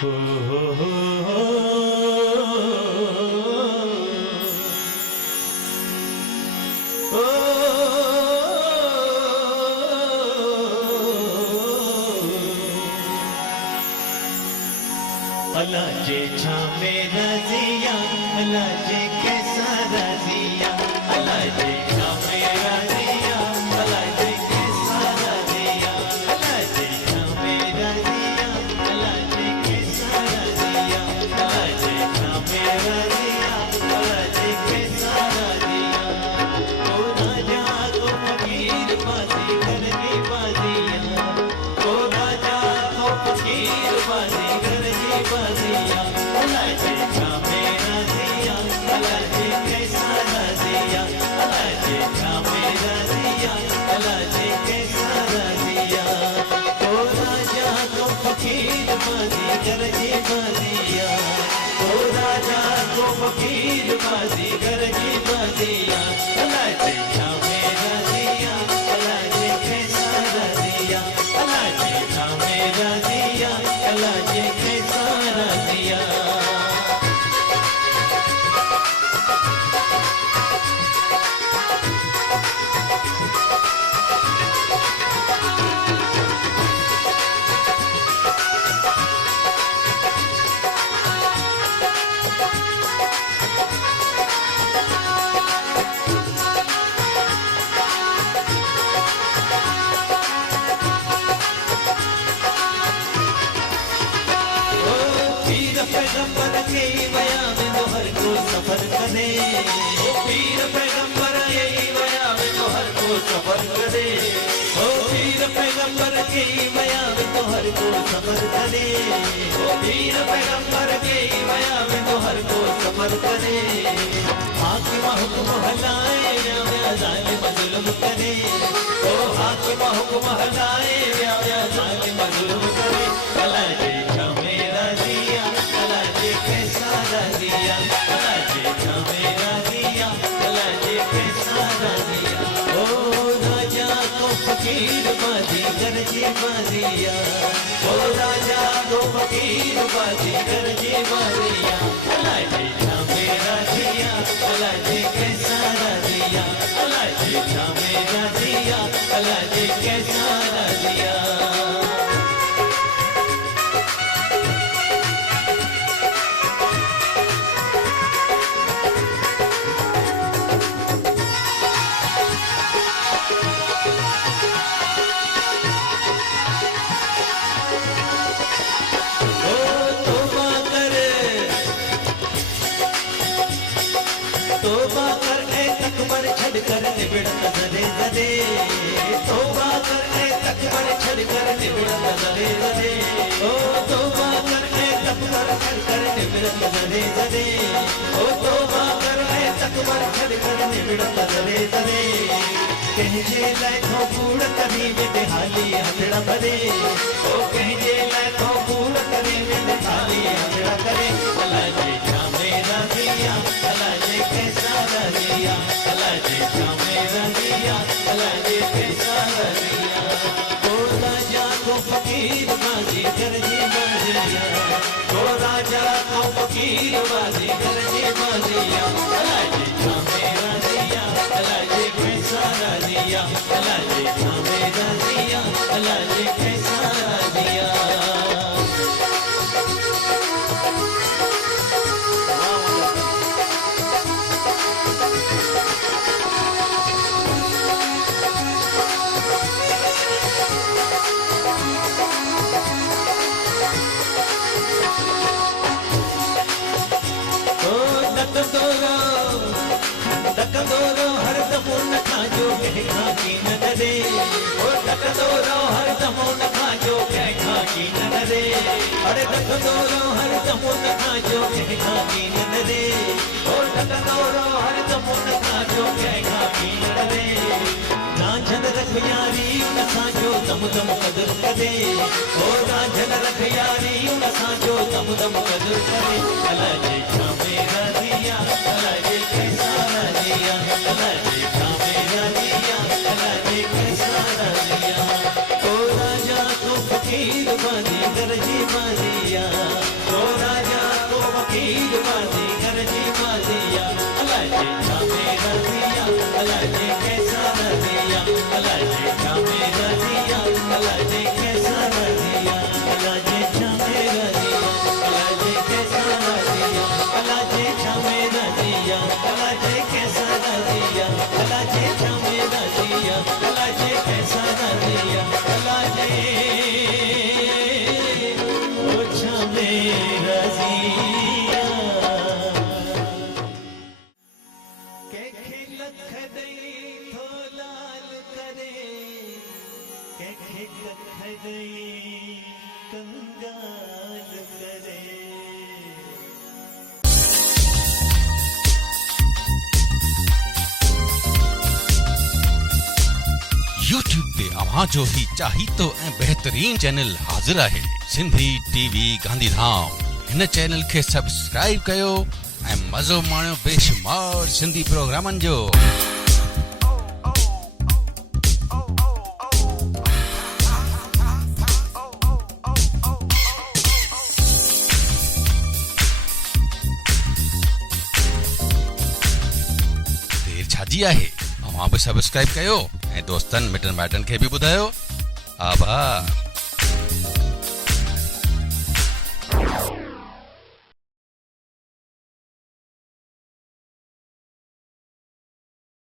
हो हो हो हो अला जे छामे रजिया अला जे कैसा रजिया अला जे छामे रजिया अला जे कैसा रजिया अला जे छामे रजिया अला जे कैसा रजिया अला जे छामे रजिया अला जे कैसा रजिया ओ राजा को फकीर बाजी करनी बाजिया ओ राजा को फकीर बाजी करनी बाजिया अला जे छामे रजिया अला जे कैसा रजिया अला जे छामे रजिया अला जे कैसा रजिया ओ राजा को फकीर बाजी करनी बाजिया ओ राजा को फकीर बाजी करनी बाजिया अला जे छामे रजिया अला जे कैसा रजिया अला जे छामे रजिया अला जे कैसा रजिया पैगंबर के बयान तो हर को सफर करे ओ पीर पैगंबर के बयान तो हर को सफर करे ओ पीर पैगंबर के बयान तो हर को सफर करे ओ पीर पैगंबर के बयान तो हर को सफर करे हाकिम हुक्म हलाए या जालिम जुल्म करे ओ हाकिम हुक्म हलाए या जालिम जुल्म करे अला जे छामे रजिया अला जे कैसा रजिया अला जे छामे रजिया अला जे कैसा रजिया ओ राजा को फकीर बाजी गरजे बाजिया ओ राजा को फकीर बाजी गरजे बाजिया अला जे छामे रजिया अला जे कैसा रजिया अला जे छामे रजिया अला जे कैसा रजिया तोबा कर ए तकबर छड़ कर निबिड़त जदे जदे तोबा कर ए तकबर छड़ कर निबिड़त जदे जदे ओ तोबा कर ए तकबर छड़ कर निबिड़त जदे जदे ओ तोबा कर ए तकबर छड़ कर निबिड़त जदे जदे कहजे लाखों कूड़ करी में हाली हथड़ा भरे ओ कहजे लाखों कूड़ करी में हाली हथड़ा करे अला जे छामे रजिया अला जे कैसा रजिया अला जे छामे रजिया अला जे कैसा रजिया ओ राजा को फकीर बाजी गरजे बाजिया ओ राजा को फकीर बाजी गरजे बाजिया अला जे छामे रजिया अला जे कैसा रजिया अला जे छामे रजिया अला जे कैसा रजिया डकदोरो हर दमो न खाजो कह खाकी न डरे ओ डकदोरो हर दमो न खाजो कह खाकी न डरे अरे डकदोरो हर दमो न खाजो कह खाकी न डरे ओ डकदोरो हर दमो न खाजो कह खाकी न डरे रांझन रख यारी न साजो दम दम कदर करे ओ रांझन रख यारी न साजो दम दम कदर करे अला जे छामे रजिया अला जे कैसा रजिया अला जे छामे रजिया अला जे कैसा रजिया ओ राजा को फकीर बाजी गरजे बाजिया तव्हांजो ही चाहीतो ऐं बहितरीन चैनल हाज़िर आहे सिंधी टीवी गांधीधाम। हिन चैनल खे सब्सक्राइब कयो ऐं मज़ो माणियो बेशुमार सिंधी प्रोग्रामनि जो। देर छाजी आहे, अवां बि सब्सक्राइब कयो ऐं दोस्तनि मिटनि माइटनि खे बि ॿुधायो। आभार।